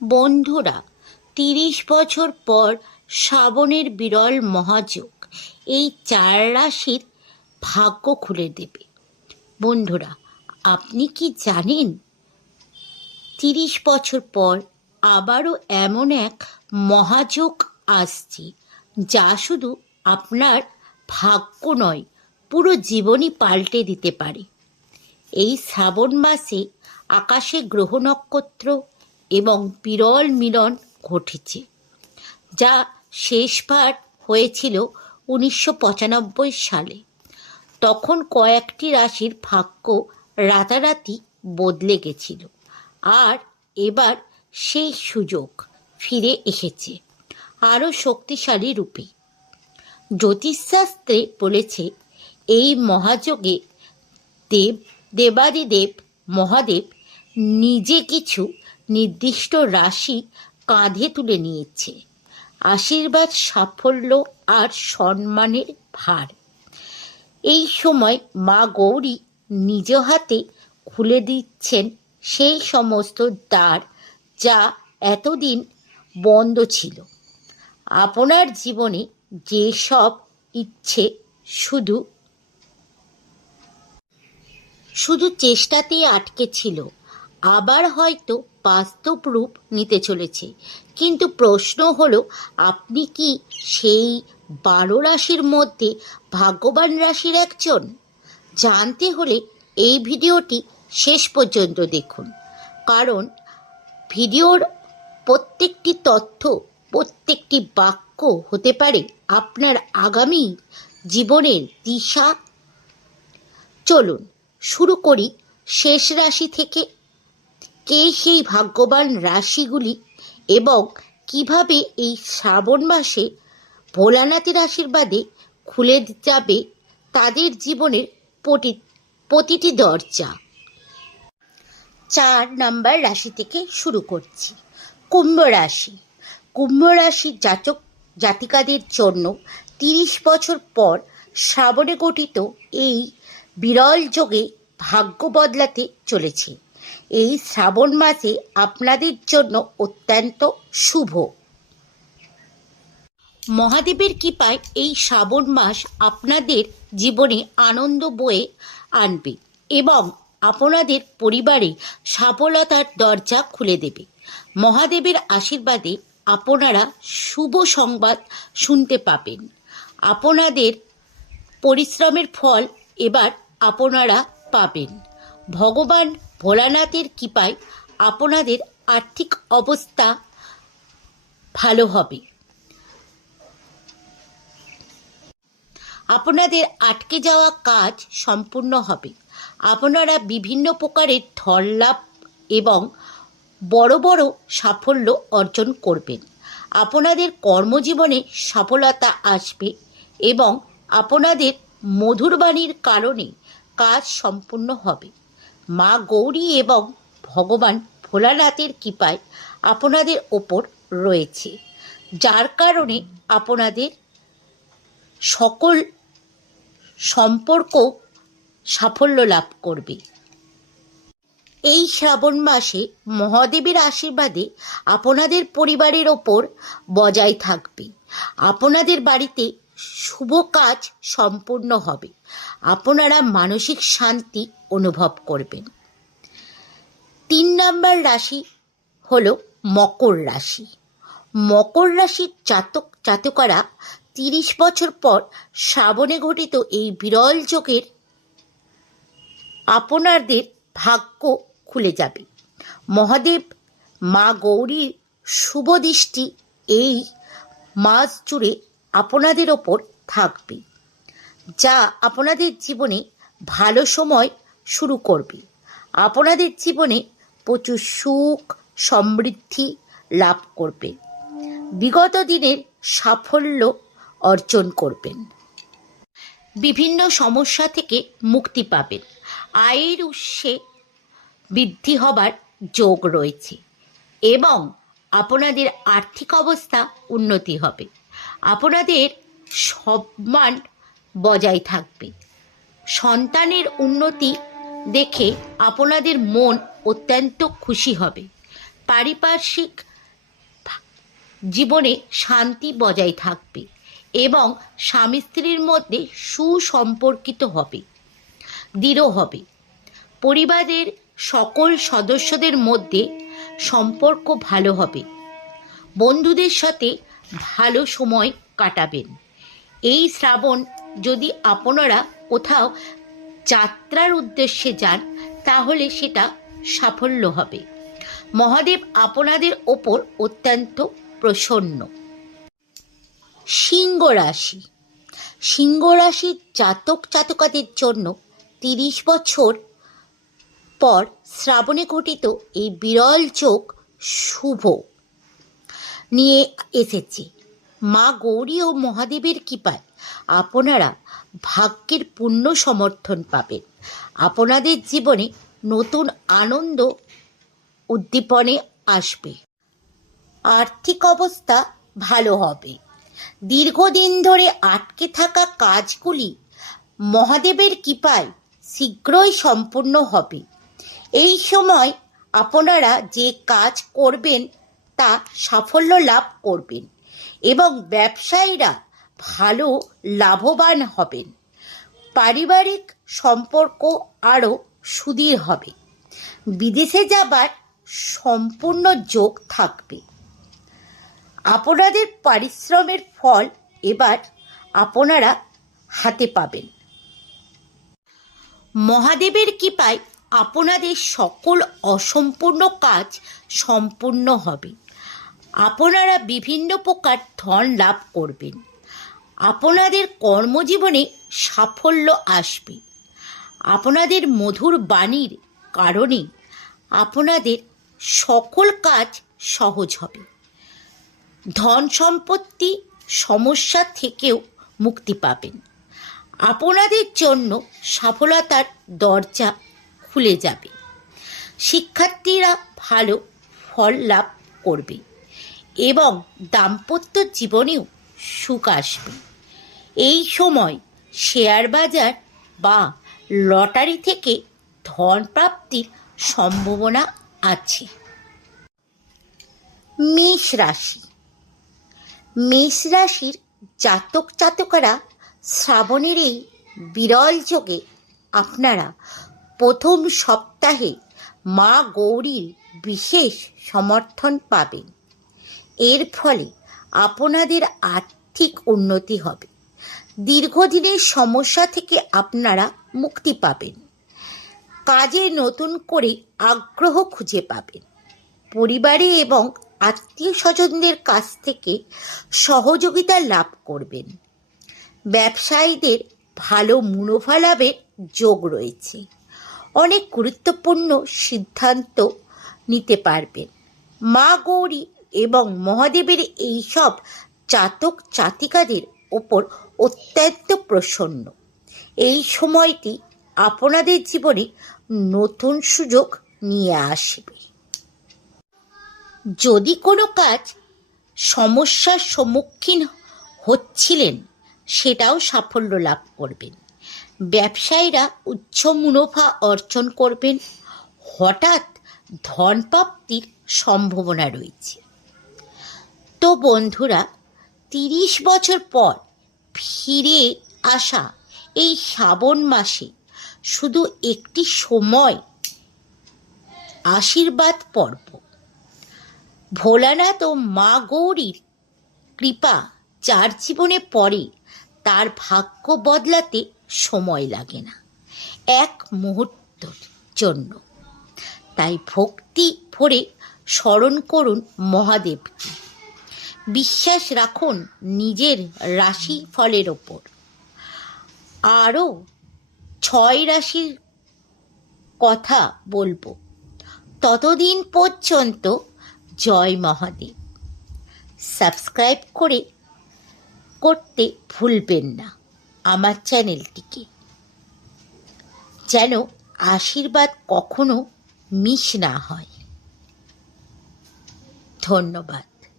বন্ধুরা, ৩০ বছর পর শ্রাবণের বিরল মহাযোগ এই ৪ রাশির ভাগ্য খুলে দেবে। বন্ধুরা, আপনি কি জানেন ৩০ বছর পর আবারও এমন এক মহাযোগ আসছে যা শুধু আপনার ভাগ্য নয়, পুরো জীবনই পাল্টে দিতে পারে। এই শ্রাবণ মাসে আকাশে গ্রহ নক্ষত্র এবং বিরল মিলন ঘটেছে, যা শেষবার হয়েছিল ১৯৯৫ সালে। তখন কয়েকটি রাশির ভাগ্য রাতারাতি বদলে গেছিল, আর এবার সেই সুযোগ ফিরে এসেছে আরও শক্তিশালী রূপে। জ্যোতিষশাস্ত্রে বলেছে, এই মহাযোগে দেবাদিদেব মহাদেব নিজে কিছু নির্দিষ্ট রাশি কাঁধে তুলে নিয়েছে আশীর্বাদ, সাফল্য আর সম্মানের ভার। এই সময় মা গৌরী নিজ হাতে খুলে দিচ্ছেন সেই সমস্ত দ্বার যা এতদিন বন্ধ ছিল। আপনার জীবনে যে সব ইচ্ছে শুধু চেষ্টাতেই আটকে ছিল, আবার হয়তো বাস্তব রূপ নিতে চলেছে। কিন্তু প্রশ্ন হলো, আপনি কি সেই ১২ রাশির মধ্যে ভাগ্যবান রাশির একজন? জানতে হলে এই ভিডিওটি শেষ পর্যন্ত দেখুন, কারণ ভিডিওর প্রত্যেকটি তথ্য, প্রত্যেকটি বাক্য হতে পারে আপনার আগামী জীবনের দিশা। চলুন শুরু করি শেষ রাশি থেকে। কে সেই ভাগ্যবান রাশিগুলি এবং কিভাবে এই শ্রাবণ মাসে ভোলানাথের আশীর্বাদে খুলে যাবে তাদের জীবনের প্রতিটি দরজা। ৪ নম্বর রাশি থেকে শুরু করছি, কুম্ভ রাশি। কুম্ভ রাশির জাতিকাদের জন্য ৩০ বছর পর শ্রাবণে গঠিত এই বিরল যোগে ভাগ্য বদলাতে চলেছে। এই শ্রাবণ মাসে আপনাদের জন্য অত্যন্ত শুভ। মহাদেবের কৃপায় এই শ্রাবণ মাস আপনাদের জীবনে আনন্দ বয়ে আনবে এবং আপনাদের পরিবারে সফলতার দরজা খুলে দেবে। মহাদেবের আশীর্বাদে আপনারা শুভ সংবাদ শুনতে পাবেন। আপনাদের পরিশ্রমের ফল এবার আপনারা পাবেন। ভগবান ভোলানাথের কৃপায় আপনাদের আর্থিক অবস্থা ভালো হবে। আপনাদের আটকে যাওয়া কাজ সম্পূর্ণ হবে। আপনারা বিভিন্ন প্রকারের ধন লাভ এবং বড় বড় সাফল্য অর্জন করবেন। আপনাদের কর্মজীবনে সফলতা আসবে এবং আপনাদের মধুর বাণীর কারণে কাজ সম্পূর্ণ হবে। মা গৌরী এবং ভগবান ভোলানাথের কৃপায় আপনাদের ওপর রয়েছে, যার কারণে আপনাদের সকল সম্পর্ক সাফল্য লাভ করবে। এই শ্রাবণ মাসে মহাদেবের আশীর্বাদে আপনাদের পরিবারের ওপর বজায় থাকবে। আপনাদের বাড়িতে শুভ কাজ সম্পূর্ণ হবে। আপনারা মানসিক শান্তি অনুভব করবেন। ৩ নম্বর রাশি হলো মকর রাশি। মকর রাশির জাতকরা ৩০ বছর পর শ্রাবণে ঘটিত এই বিরল যোগের আপনাদের ভাগ্য খুলে যাবে। মহাদেব মা গৌরীর শুভ দৃষ্টি এই মাস জুড়ে আপনাদের ওপর থাকবে, যা আপনাদের জীবনে ভালো সময় শুরু করবে। আপনাদের জীবনে প্রচুর সুখ সমৃদ্ধি লাভ করবে। বিগত দিনের সাফল্য অর্জন করবেন। বিভিন্ন সমস্যা থেকে মুক্তি পাবেন। আয়ের উৎসে বৃদ্ধি হবার যোগ রয়েছে এবং আপনাদের আর্থিক অবস্থা উন্নতি হবে। আপনাদের সম্মান বজায় থাকবে। সন্তানের উন্নতি দেখে আপনাদের মন অত্যন্ত খুশি হবে। পারিপার্শ্বিক জীবনে শান্তি বজায় থাকবে এবং স্বামী স্ত্রীর মধ্যে সুসম্পর্কিত হবে, দৃঢ় হবে। পরিবারের সকল সদস্যদের মধ্যে সম্পর্ক ভালো হবে। বন্ধুদের সাথে ভালো সময় কাটাবেন। এই শ্রাবণ যদি আপনারা কোথাও যাত্রার উদ্দেশ্যে যান তাহলে সেটা সাফল্য হবে। মহাদেব আপনাদের ওপর অত্যন্ত প্রসন্ন। সিংহ রাশি। সিংহ রাশির জাতক জাতিকাদের জন্য 30 বছর পর শ্রাবণে ঘটিত এই বিরল যোগ শুভ নিয়ে এসেছে। মা গৌরী ও মহাদেবের কৃপায় আপনারা ভাগ্যের পূর্ণ সমর্থন পাবেন। আপনাদের জীবনে নতুন আনন্দ উদ্দীপনে আসবে। আর্থিক অবস্থা ভালো হবে। দীর্ঘদিন ধরে আটকে থাকা কাজগুলি মহাদেবের কৃপায় শীঘ্রই সম্পূর্ণ হবে। এই সময় আপনারা যে কাজ করবেন তা সাফল্য লাভ করবেন এবং ব্যবসায়ীরা ভালো লাভবান হবেন। পারিবারিক সম্পর্ক আরও সুদৃঢ় হবে। বিদেশে যাবার সম্পূর্ণ যোগ থাকবে। আপনাদের পরিশ্রমের ফল এবার আপনারা হাতে পাবেন। মহাদেবের কৃপায় আপনাদের সকল অসম্পূর্ণ কাজ সম্পূর্ণ হবে। আপনারা বিভিন্ন প্রকার ধন লাভ করবেন। আপনাদের কর্মজীবনে সাফল্য আসবে। আপনাদের মধুর বাণীর কারণে আপনাদের সকল কাজ সহজ হবে। ধন সম্পত্তি সমস্যা থেকেও মুক্তি পাবেন। আপনাদের জন্য সফলতার দরজা খুলে যাবে। শিক্ষার্থীরা ভালো ফল লাভ করবে এবং দাম্পত্য জীবনেও সুখ আসবে। এই সময় শেয়ার বাজার বা লটারি থেকে ধন প্রাপ্তির সম্ভাবনা আছে। মেষ রাশি। মেষ রাশির জাতক জাতিকারা শ্রাবণের এই বিরল যোগে আপনারা প্রথম সপ্তাহে মা গৌরীর বিশেষ সমর্থন পাবেন। এর ফলে আপনাদের আর্থিক উন্নতি হবে। দীর্ঘদিনের সমস্যা থেকে আপনারা মুক্তি পাবেন। কাজে নতুন করে আগ্রহ খুঁজে পাবেন। পরিবারে এবং আত্মীয় স্বজনদের কাছ থেকে সহযোগিতা লাভ করবেন। ব্যবসায়ীদের ভালো মুনাফা লাভের যোগ রয়েছে। অনেক গুরুত্বপূর্ণ সিদ্ধান্ত নিতে পারবেন। মা গৌরী এবং মহাদেবের এইসব জাতক জাতিকাদের ওপর অত্যন্ত প্রসন্ন। এই সময়টি আপনাদের জীবনে নতুন সুযোগ নিয়ে আসবে। যদি কোনো কাজ সমস্যার সম্মুখীন হচ্ছিলেন সেটাও সাফল্য লাভ করবেন। ব্যবসায়ীরা উচ্চ মুনাফা অর্জন করবেন। হঠাৎ ধন প্রাপ্তির সম্ভাবনা রয়েছে। তো বন্ধুরা, 30 বছর পর ফিরে আসা এই শ্রাবণ মাসে শুধু একটি সময় আশীর্বাদ পর্ব। ভোলানাথ ও মা গৌরীর কৃপা যার জীবনে পড়ে তার ভাগ্য বদলাতে সময় লাগে না, এক মুহূর্তের জন্য। তাই ভক্তি ভরে স্মরণ করুন মহাদেবকে। বিশ্বাস রাখুন নিজের রাশি ফলের ওপর। আরও 6 রাশির কথা বলবো। ততদিন পর্যন্ত জয় মহাদেব। সাবস্ক্রাইব করতে ভুলবেন না আমার চ্যানেলটিকে, যেন আশীর্বাদ কখনো মিস না হয়। ধন্যবাদ।